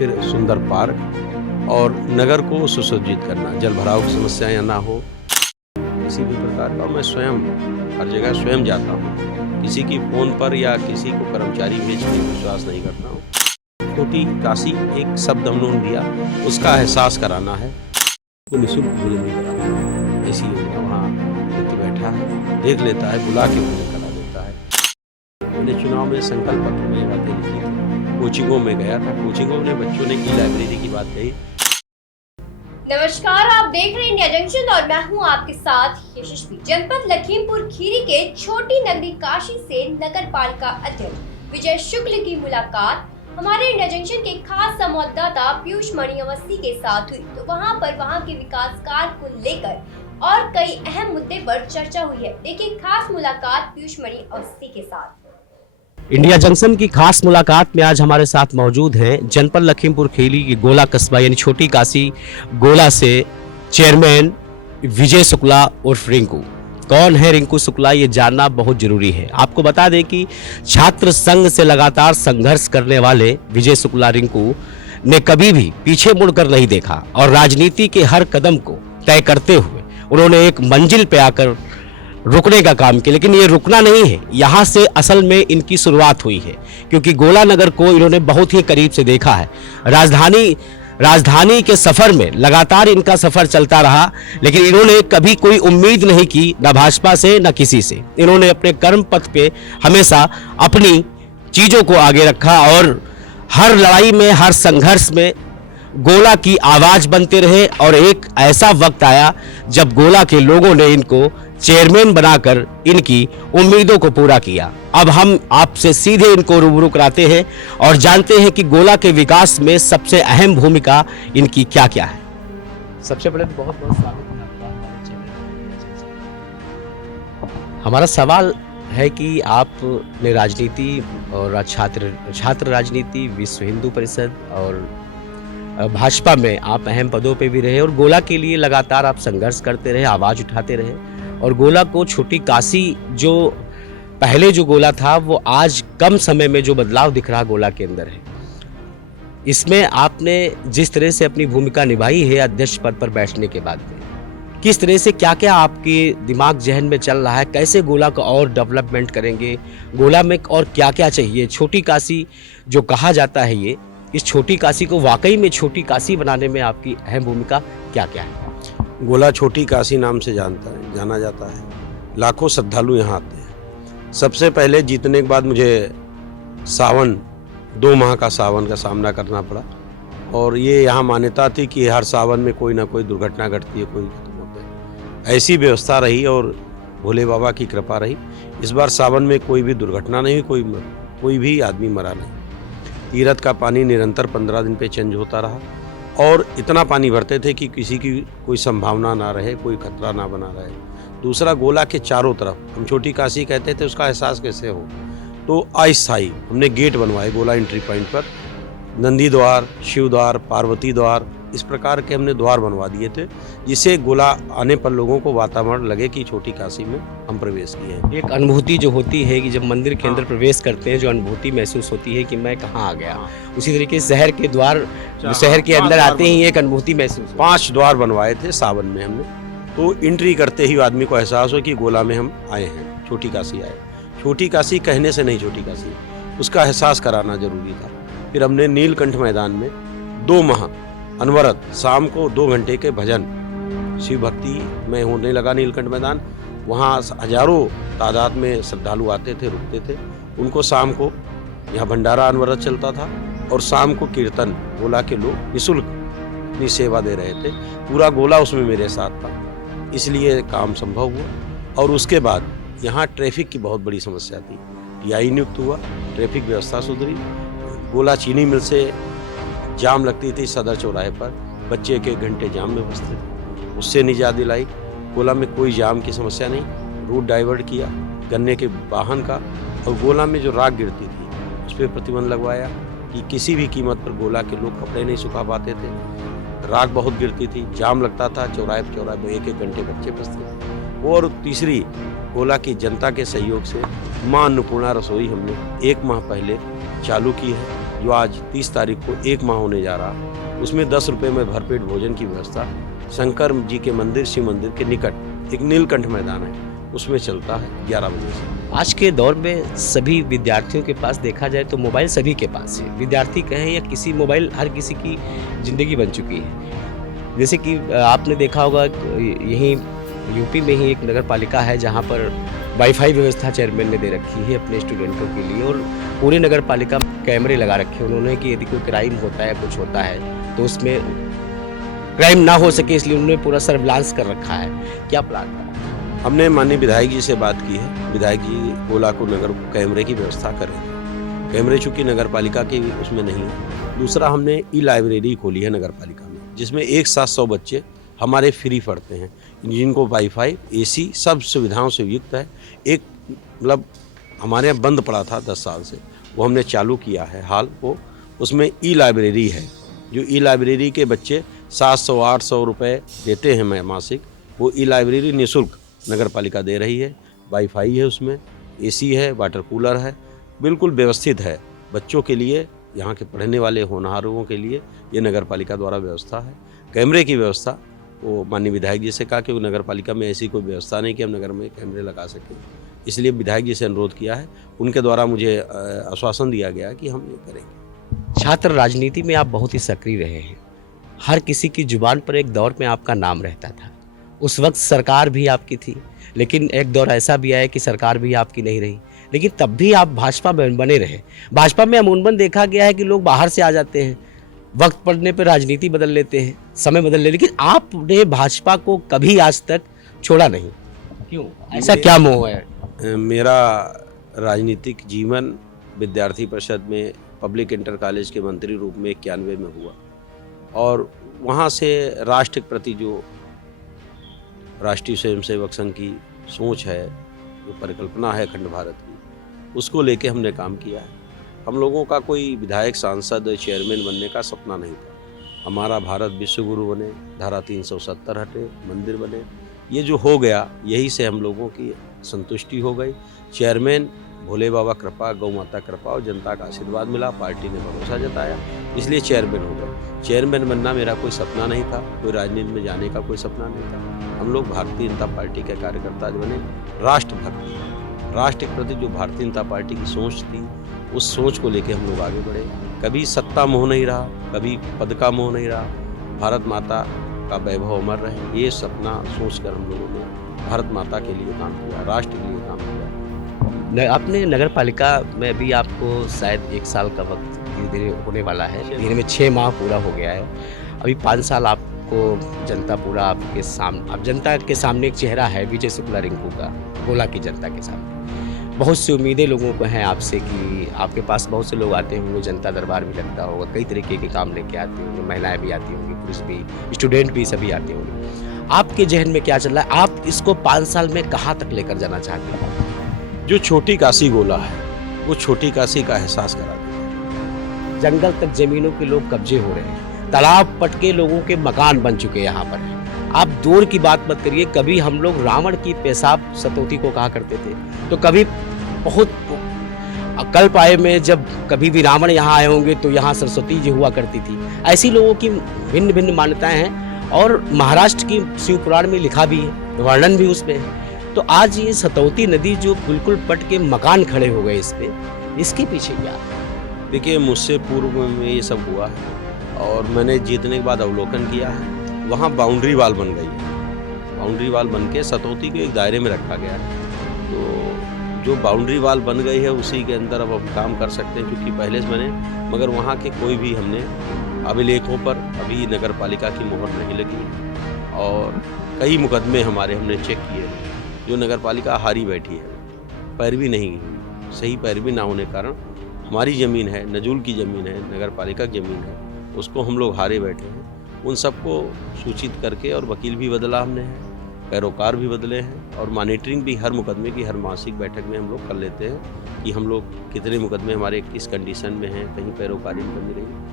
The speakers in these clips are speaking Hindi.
फिर सुंदर पार्क और नगर को सुसज्जित करना, जल भराव की समस्याएं ना हो किसी भी प्रकार का। मैं स्वयं हर जगह स्वयं जाता हूँ, किसी की फ़ोन पर या किसी को कर्मचारी भेज के विश्वास नहीं करता हूँ। छोटी काशी एक शब्द हमने दिया, उसका एहसास कराना है, तो निःशुल्क भोजन भी कराना। ऐसी योजना वहाँ व्यक्ति बैठा है, देख लेता है, बुला के भोजन करा देता है। मैंने चुनाव में संकल्प पत्र में ये बातें लिखी थी, कोचिंगों में गया था, कोचिंगों में बच्चों ने की लाइब्रेरी की बात कही। नमस्कार, आप देख रहे हैं इंडिया जंक्शन और मैं हूं आपके साथ यशस्वी। जनपद लखीमपुर खीरी के छोटी नगरी काशी से नगर पालिका अध्यक्ष विजय शुक्ल की मुलाकात हमारे इंडिया जंक्शन के खास संवाददाता पीयूष मणि अवस्थी के साथ हुई। तो वहां के विकास कार्य को लेकर और कई अहम मुद्दे पर चर्चा हुई है। देखिए खास मुलाकात पीयूष मणि अवस्थी के साथ। इंडिया जंक्शन की खास मुलाकात में आज हमारे साथ मौजूद हैं जनपद लखीमपुर खीरी की गोला कस्बा यानी छोटी काशी गोला से चेयरमैन विजय शुक्ला उर्फ रिंकू। कौन है रिंकू शुक्ला, ये जानना बहुत जरूरी है। आपको बता दें कि छात्र संघ से लगातार संघर्ष करने वाले विजय शुक्ला रिंकू ने कभी भी पीछे मुड़कर नहीं देखा और राजनीति के हर कदम को तय करते हुए उन्होंने एक मंजिल पे आकर रुकने का काम किया। लेकिन ये रुकना नहीं है, यहाँ से असल में इनकी शुरुआत हुई है, क्योंकि गोला नगर को इन्होंने बहुत ही करीब से देखा है। राजधानी के सफर में लगातार इनका सफर चलता रहा, लेकिन इन्होंने कभी कोई उम्मीद नहीं की, न भाजपा से न किसी से। इन्होंने अपने कर्म पथ पे हमेशा अपनी चीजों को आगे रखा और हर लड़ाई में, हर संघर्ष में गोला की आवाज बनते रहे। और एक ऐसा वक्त आया जब गोला के लोगों ने इनको चेयरमैन बनाकर इनकी उम्मीदों को पूरा किया। अब हम आपसे सीधे इनको रूबरू कराते हैं और जानते हैं कि गोला के विकास में सबसे अहम भूमिका इनकी क्या क्या है। सबसे पहले तो बहुत बहुत स्वागत है आपका। हमारा सवाल है कि आपने राजनीति और छात्र राजनीति, विश्व हिंदू परिषद और भाजपा में आप अहम पदों पे भी रहे और गोला के लिए लगातार आप संघर्ष करते रहे, आवाज उठाते रहे और गोला को छोटी काशी जो पहले जो गोला था वो आज कम समय में जो बदलाव दिख रहा गोला के अंदर है, इसमें आपने जिस तरह से अपनी भूमिका निभाई है अध्यक्ष पद पर बैठने के बाद में, किस तरह से क्या क्या आपके दिमाग जहन में चल रहा है, कैसे गोला को और डेवलपमेंट करेंगे, गोला में और क्या क्या चाहिए। छोटी काशी जो कहा जाता है, ये इस छोटी काशी को वाकई में छोटी काशी बनाने में आपकी अहम भूमिका क्या क्या है। गोला छोटी काशी नाम से जाना जाता है, लाखों श्रद्धालु यहाँ आते हैं। सबसे पहले जीतने के बाद मुझे 2 माह का सावन का सामना करना पड़ा और ये यहाँ मान्यता थी कि हर सावन में कोई ना कोई दुर्घटना घटती है, कोई खत्म होता है। ऐसी व्यवस्था रही और भोले बाबा की कृपा रही। इस बार सावन में कोई भी दुर्घटना नहीं हुई, कोई भी आदमी मरा नहीं। तीरथ का पानी निरंतर 15 दिन पे चेंज होता रहा और इतना पानी भरते थे कि किसी की कोई संभावना ना रहे, कोई खतरा ना बना रहे। दूसरा, गोला के चारों तरफ हम छोटी काशी कहते थे, उसका एहसास कैसे हो, तो अस्थायी हमने गेट बनवाए गोला एंट्री पॉइंट पर। नंदी द्वार, शिव द्वार, पार्वती द्वार, इस प्रकार के हमने द्वार बनवा दिए थे, जिससे गोला आने पर लोगों को वातावरण लगे कि छोटी काशी में हम प्रवेश किए हैं। एक अनुभूति जो होती है कि जब मंदिर के अंदर प्रवेश करते हैं, जो अनुभूति महसूस होती है कि मैं कहाँ आ गया, उसी तरीके से शहर के द्वार, शहर के अंदर आते ही एक अनुभूति महसूस। 5 द्वार बनवाए थे सावन में हमने, तो एंट्री करते ही आदमी को एहसास हो कि गोला में हम आए हैं, छोटी काशी आए। छोटी काशी कहने से नहीं छोटी काशी, उसका एहसास कराना जरूरी था। फिर हमने नीलकंठ मैदान में 2 माह अनवरत शाम को 2 घंटे के भजन शिव भक्ति में होने लगा। नीलकंठ मैदान, वहाँ हजारों तादाद में श्रद्धालु आते थे, रुकते थे। उनको शाम को यहाँ भंडारा अनवरत चलता था और शाम को कीर्तन, गोला के लोग निःशुल्क अपनी सेवा दे रहे थे। पूरा गोला उसमें मेरे साथ था, इसलिए काम संभव हुआ। और उसके बाद यहाँ ट्रैफिक की बहुत बड़ी समस्या थी, टीआई नियुक्त हुआ, ट्रैफिक व्यवस्था सुधरी। गोला चीनी मिल से जाम लगती थी सदर चौराहे पर, बच्चे के घंटे जाम में फंसते थे, उससे निजात दिलाई। गोला में कोई जाम की समस्या नहीं, रूट डाइवर्ट किया गन्ने के वाहन का। और गोला में जो राख गिरती थी उस पर प्रतिबंध लगवाया कि किसी भी कीमत पर गोला के लोग कपड़े नहीं सुखा पाते थे। राख बहुत गिरती थी, जाम लगता था, चौराहे में 1-1 घंटे बच्चे फंसते थे। और तीसरी, गोला की जनता के सहयोग से मां अन्नपूर्णा रसोई हमने 1 माह पहले चालू की है जो आज 30 तारीख को 1 माह होने जा रहा, उसमें 10 रुपये में भरपेट भोजन की व्यवस्था शंकर जी के मंदिर, शिव मंदिर के निकट एक नीलकंठ मैदान है, उसमें चलता है 11 बजे से। आज के दौर में सभी विद्यार्थियों के पास देखा जाए तो मोबाइल सभी के पास है। विद्यार्थी कहें या किसी, मोबाइल हर किसी की ज़िंदगी बन चुकी है। जैसे कि आपने देखा होगा यहीं यूपी में ही एक नगर पालिका है जहाँ पर वाईफाई व्यवस्था चेयरमैन ने दे रखी है अपने स्टूडेंटों के लिए, और पूरे नगर पालिका में कैमरे लगा रखे हैं उन्होंने कि यदि कोई क्राइम होता है, कुछ होता है तो उसमें क्राइम ना हो सके, इसलिए उन्होंने पूरा सर्विलांस कर रखा है। क्या प्लान है? हमने माननीय विधायक जी से बात की है, विधायक जी गोला को नगर कैमरे की व्यवस्था करें। कैमरे चूँकि नगर पालिका के उसमें नहीं है। दूसरा, हमने ई लाइब्रेरी खोली है नगर पालिका में, जिसमें एक साथ 100 बच्चे हमारे फ्री पढ़ते हैं, जिनको वाईफाई, एसी सब सुविधाओं से युक्त है। एक मतलब हमारे यहाँ बंद पड़ा था 10 साल से, वो हमने चालू किया है हाल को, उसमें ई लाइब्रेरी है। जो ई लाइब्रेरी के बच्चे 700-800 रुपये देते हैं मैं मासिक, वो ई लाइब्रेरी निःशुल्क नगर पालिका दे रही है। वाईफाई है, उसमें एसी है, वाटर कूलर है, बिल्कुल व्यवस्थित है बच्चों के लिए, यहाँ के पढ़ने वाले होनहारों के लिए ये नगर पालिका द्वारा व्यवस्था है। कैमरे की व्यवस्था वो माननीय विधायक जी से कहा कि नगर पालिका में ऐसी कोई व्यवस्था नहीं कि हम नगर में कैमरे लगा सकें, इसलिए विधायक जी से अनुरोध किया है। उनके द्वारा मुझे आश्वासन दिया गया कि हम ये करेंगे। छात्र राजनीति में आप बहुत ही सक्रिय रहे हैं। हर किसी की जुबान पर एक दौर में आपका नाम रहता था। उस वक्त सरकार भी आपकी थी, लेकिन एक दौर ऐसा भी आया कि सरकार भी आपकी नहीं रही, लेकिन तब भी आप भाजपा में बने रहे। भाजपा में अमूमन देखा गया है कि लोग बाहर से आ जाते हैं, वक्त पड़ने पर राजनीति बदल लेते हैं, समय बदल लेते, लेकिन आपने भाजपा को कभी आज तक छोड़ा नहीं। क्यों? ऐसा क्या मोह है? मेरा राजनीतिक जीवन विद्यार्थी परिषद में पब्लिक इंटर कॉलेज के मंत्री रूप में 91 में हुआ, और वहाँ से राष्ट्र के प्रति जो राष्ट्रीय स्वयंसेवक संघ की सोच है, जो परिकल्पना है अखंड भारत की, उसको लेके हमने काम किया है। हम लोगों का कोई विधायक, सांसद, चेयरमैन बनने का सपना नहीं था। हमारा भारत विश्वगुरु बने, धारा 370 हटे, मंदिर बने, ये जो हो गया यही से हम लोगों की संतुष्टि हो गई। चेयरमैन भोले बाबा कृपा, गौ माता कृपा और जनता का आशीर्वाद मिला, पार्टी ने भरोसा जताया, इसलिए चेयरमैन हो गए। चेयरमैन बनना मेरा कोई सपना नहीं था, कोई राजनीति में जाने का कोई सपना नहीं था। हम लोग भारतीय जनता पार्टी के कार्यकर्ता बने, राष्ट्रभक्त, राष्ट्र के प्रति जो भारतीय जनता पार्टी की सोच थी, उस सोच को लेके हम लोग आगे बढ़े। कभी सत्ता मोह नहीं रहा, कभी पद का मोह नहीं रहा, भारत माता का वैभव अमर रहे, ये सपना सोचकर हम लोगों ने भारत माता के लिए काम किया, राष्ट्र के लिए काम किया। आपने नगर पालिका में भी, आपको शायद 1 साल का वक्त धीरे धीरे होने वाला है, धीरे में 6 माह पूरा हो गया है, अभी 5 साल आपको जनता पूरा आपके सामने, अब जनता के सामने एक चेहरा है विजय शुक्ला रिंकू का, गोला की जनता के सामने। बहुत सी उम्मीदें लोगों को हैं आपसे कि आपके पास बहुत से लोग आते होंगे, जनता दरबार भी लगता होगा, कई तरीके के काम लेके आते होंगे, महिलाएं भी आती होंगी, पुरुष भी, स्टूडेंट भी, सभी आते होंगे। आपके जहन में क्या चल रहा है? आप इसको 5 साल में कहाँ तक लेकर जाना चाहते हैं? जो छोटी काशी गोला है, वो छोटी काशी का एहसास करा देगा। जंगल तक जमीनों के लोग कब्जे हो रहे हैं, तालाब पटके लोगों के मकान बन चुके यहाँ पर हैं। आप दूर की बात मत करिए, कभी हम लोग रावण की पेशाब सतौती को कहा करते थे, तो कभी बहुत कल्प आए में जब कभी भी रावण यहाँ आए होंगे तो यहाँ सरस्वती जी हुआ करती थी। ऐसी लोगों की भिन्न भिन्न मान्यताएं हैं, और महाराष्ट्र की शिव पुराण में लिखा भी है, वर्णन भी उसमें है। तो आज ये सतौती नदी जो बिल्कुल पट के मकान खड़े हो गए इस पे, इसके पीछे क्या? देखिए, मुझसे पूर्व में ये सब हुआ है, और मैंने जीतने के बाद अवलोकन किया है, वहाँ बाउंड्री वाल बन गई है। बाउंड्री वाल बन के सतौती को एक दायरे में रखा गया है। तो जो बाउंड्री वाल बन गई है उसी के अंदर अब हम काम कर सकते हैं, क्योंकि पहले से मैंने, मगर वहाँ के कोई भी हमने अभिलेखों पर अभी नगर पालिका की मोहर नहीं लगी, और कई मुकदमे हमारे हमने चेक किए हैं जो नगर पालिका हारी बैठी है, पैरवी नहीं, सही पैरवी ना होने के कारण हमारी ज़मीन है, नजूल की ज़मीन है, नगर पालिका की ज़मीन है, उसको हम लोग हारे बैठे हैं। उन सबको सूचित करके, और वकील भी बदला हमने है, पैरोकार भी बदले हैं, और मॉनिटरिंग भी हर मुकदमे की हर मासिक बैठक में हम लोग कर लेते हैं कि हम लोग कितने मुकदमे हमारे किस कंडीशन में हैं, कहीं पैरोकारी बनी रही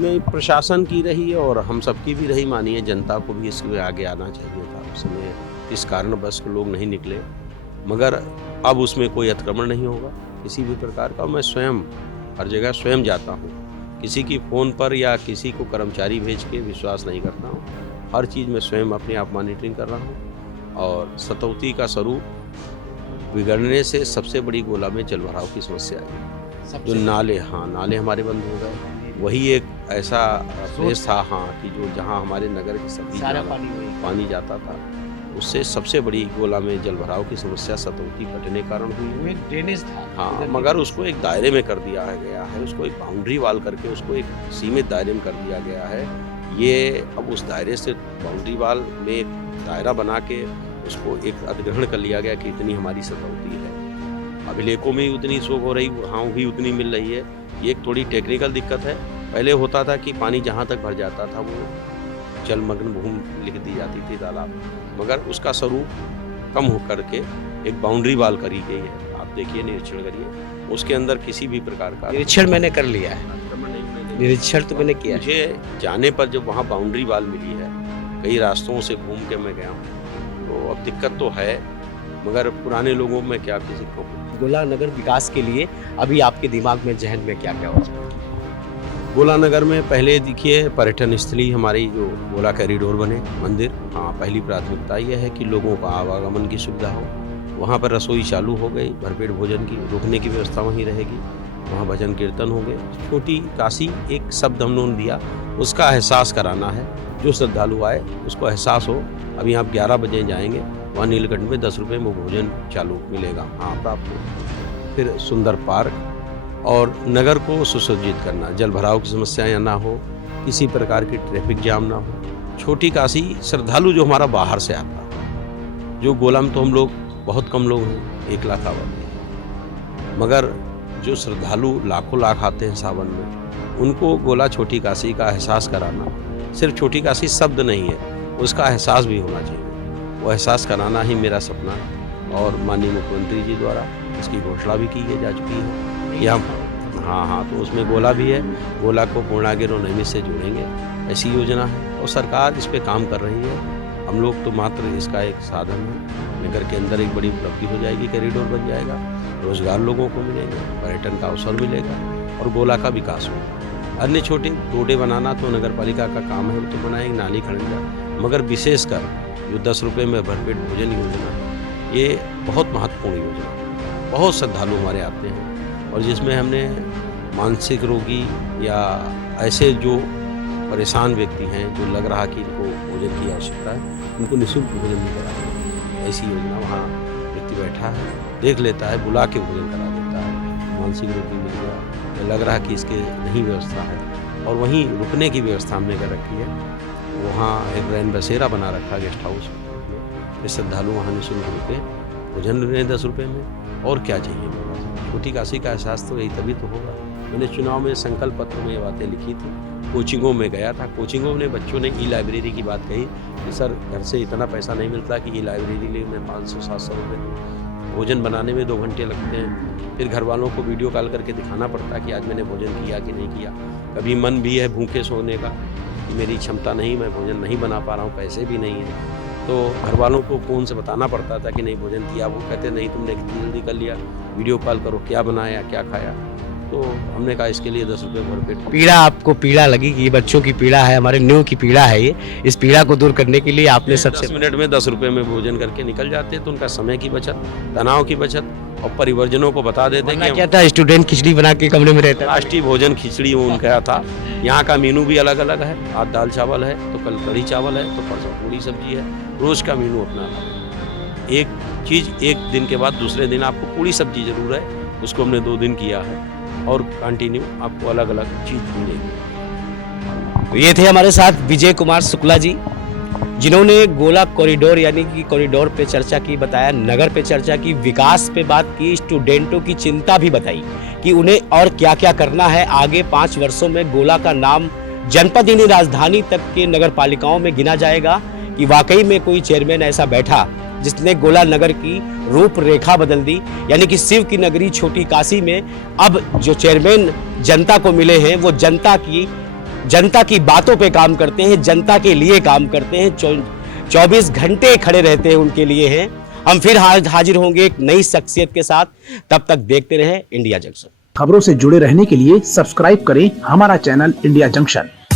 नहीं, प्रशासन की रही और हम सबकी भी रही। मानिए जनता को भी इसमें आगे आना चाहिए था, उस समय इस कारणवश लोग नहीं निकले, मगर अब उसमें कोई अतिक्रमण नहीं होगा किसी भी प्रकार का। मैं स्वयं हर जगह स्वयं जाता हूँ। किसी की फ़ोन पर या किसी को कर्मचारी भेज के विश्वास नहीं करता हूँ। हर चीज़ में स्वयं अपने आप मॉनिटरिंग कर रहा हूँ। और सतौती का स्वरूप बिगड़ने से सबसे बड़ी गोला में जल भराव की समस्या है। जो नाले नाले हमारे बंद हो गए, वही एक ऐसा प्लेस था कि जो जहाँ हमारे नगर के सभी पानी जाता था, उससे सबसे बड़ी गोला में जल भराव की समस्या सतौती कटने कारण हुई। एक ड्रेनेज था, मगर उसको एक दायरे में कर दिया गया है, उसको एक बाउंड्री वाल करके उसको एक सीमित दायरे में कर दिया गया है। ये अब उस दायरे से बाउंड्री वाल में एक दायरा बना के उसको एक अधिग्रहण कर लिया गया कि इतनी हमारी सतौती है। अभिलेखों में उतनी शोक हो रही, वहाँ भी उतनी मिल रही है। ये एक थोड़ी टेक्निकल दिक्कत है। पहले होता था कि पानी जहाँ तक भर जाता था वो जलमग्न भूमि लिख दी जाती थी तालाब, मगर उसका स्वरूप कम हो करके एक बाउंड्री वाल करी गई है। आप देखिए, निरीक्षण करिए, उसके अंदर किसी भी प्रकार का निरीक्षण मैंने कर लिया है। निरीक्षण तो मैंने किया। मुझे जाने पर जब वहाँ बाउंड्री वाल मिली है, कई रास्तों से घूम के मैं गया हूँ, तो अब दिक्कत तो है, मगर पुराने लोगों में क्या किसी को। गोला नगर विकास के लिए अभी आपके दिमाग में, जहन में क्या क्या हो? गोला नगर में पहले देखिए पर्यटन स्थली हमारी जो गोला कॉरिडोर बने, मंदिर। पहली प्राथमिकता यह है कि लोगों का आवागमन की सुविधा हो। वहाँ पर रसोई चालू हो गई, भरपेट भोजन की, रुकने की व्यवस्था वहीं रहेगी। वहाँ भजन कीर्तन होंगे। छोटी काशी एक शब्द हमने दिया, उसका एहसास कराना है। जो श्रद्धालु आए उसको एहसास हो। अभी आप 11 बजे जाएंगे, वहाँ नीलकंठ में 10 रुपये में भोजन चालू मिलेगा, प्राप्त हो। फिर सुंदर पार्क और नगर को सुसज्जित करना, जल भराव की समस्या यहाँ ना हो, किसी प्रकार की ट्रैफिक जाम ना हो। छोटी काशी श्रद्धालु जो हमारा बाहर से आता, जो गोला में तो हम लोग बहुत कम लोग हैं, 1 लाख आबादी है, मगर जो श्रद्धालु लाखों लाख आते हैं सावन में, उनको गोला छोटी काशी का एहसास कराना। सिर्फ छोटी काशी शब्द नहीं है, उसका एहसास भी होना चाहिए। वो एहसास कराना ही मेरा सपना है और माननीय मुख्यमंत्री जी द्वारा इसकी घोषणा भी की है, जा चुकी है कि हम तो उसमें गोला भी है। गोला को पूर्णागिरि और नैमिष से जोड़ेंगे, ऐसी योजना है और सरकार इस पे काम कर रही है। हम लोग तो मात्र इसका एक साधन है। नगर के अंदर एक बड़ी उपलब्धि हो जाएगी, कॉरिडोर बन जाएगा, रोजगार लोगों को मिलेगा, पर्यटन का अवसर मिलेगा और गोला का विकास होगा। अन्य छोटे टोटे बनाना तो नगर पालिका का काम है, वो तो बनाएंगे, नाली खड़ेंगे, मगर विशेषकर जो 10 रुपये में भरपेट भोजन योजना, ये बहुत महत्वपूर्ण योजना है। बहुत श्रद्धालु हमारे आते हैं और जिसमें हमने मानसिक रोगी या ऐसे जो परेशान व्यक्ति हैं, जो लग रहा कि इनको भोजन की आवश्यकता है, उनको निःशुल्क भोजन भी करा देते हैं। ऐसी योजना वहाँ व्यक्ति बैठा है, देख लेता है, बुला के भोजन करा देता है। मानसिक रोगी मिल गया, लग रहा कि इसके नहीं व्यवस्था है, और वहीं रुकने की व्यवस्था हमने कर रखी है। वहाँ एक रैन बसेरा बना रखा, गेस्ट हाउस में, श्रद्धालु वहाँ निःशुल्क रुके, भोजन ले 10 रुपये में, और क्या चाहिए। छोटी काशी का एहसास तो यही तभी तो होगा। मैंने चुनाव में संकल्प पत्र में ये बातें लिखी थी, कोचिंगों में गया था, कोचिंगों में बच्चों ने ई लाइब्रेरी की बात कही कि सर घर से इतना पैसा नहीं मिलता कि ई लाइब्रेरी लिए मैं 500-700 रुपये दूँ, भोजन बनाने में 2 घंटे लगते हैं, फिर घर वालों को वीडियो कॉल करके दिखाना पड़ता है कि आज मैंने भोजन किया कि नहीं किया। कभी मन भी है भूखे सोने का कि मेरी क्षमता नहीं, मैं भोजन नहीं बना पा रहा हूँ, पैसे भी नहीं हैं, तो घर वालों को फ़ोन से बताना पड़ता था कि नहीं भोजन किया। वो कहते नहीं, तुमने इतनी जल्दी कर लिया, वीडियो कॉल करो, क्या बनाया, क्या खाया। तो हमने कहा इसके लिए 10 रुपये भरपेट। पीड़ा, आपको पीड़ा लगी कि ये बच्चों की पीड़ा है, हमारे न्यू की पीड़ा है, ये इस पीड़ा को दूर करने के लिए आपने 10 मिनट में 10 रुपये में भोजन करके निकल जाते, तो उनका समय की बचत, तनाव की बचत, और परिवर्जनों को बता देते कि क्या था, स्टूडेंट खिचड़ी बना के कमरे में रहता है। राष्ट्रीय भोजन खिचड़ी वो उनका था। यहाँ का मेनू भी अलग अलग है, आज दाल चावल है तो कल कढ़ी चावल है तो परसों पूरी सब्जी है, रोज का मेनू अपना था। एक चीज़ एक दिन के बाद दूसरे दिन आपको पूरी सब्जी जरूर है, उसको हमने 2 दिन किया है, और कंटिन्यू आपको अलग अलग चीज़ मिलेगी। तो ये थे हमारे साथ विजय कुमार शुक्ला जी, जिन्होंने गोला कॉरिडोर यानी कि कॉरिडोर पे चर्चा की, बताया, नगर पे चर्चा की, विकास पे बात की, स्टूडेंटों की चिंता भी बताई कि उन्हें और क्या क्या करना है आगे 5 वर्षों में। गोला का नाम जनपद यानी राजधानी तक के नगर पालिकाओं में गिना जाएगा कि वाकई में कोई चेयरमैन ऐसा बैठा जिसने गोला नगर की रूपरेखा बदल दी। यानी कि शिव की नगरी छोटी काशी में अब जो चेयरमैन जनता को मिले हैं, वो जनता की बातों पे काम करते हैं, जनता के लिए काम करते हैं, 24 घंटे खड़े रहते हैं उनके लिए हैं। हम फिर हाजिर होंगे एक नई शख्सियत के साथ, तब तक देखते रहें इंडिया जंक्शन। खबरों से जुड़े रहने के लिए सब्सक्राइब करें हमारा चैनल इंडिया जंक्शन।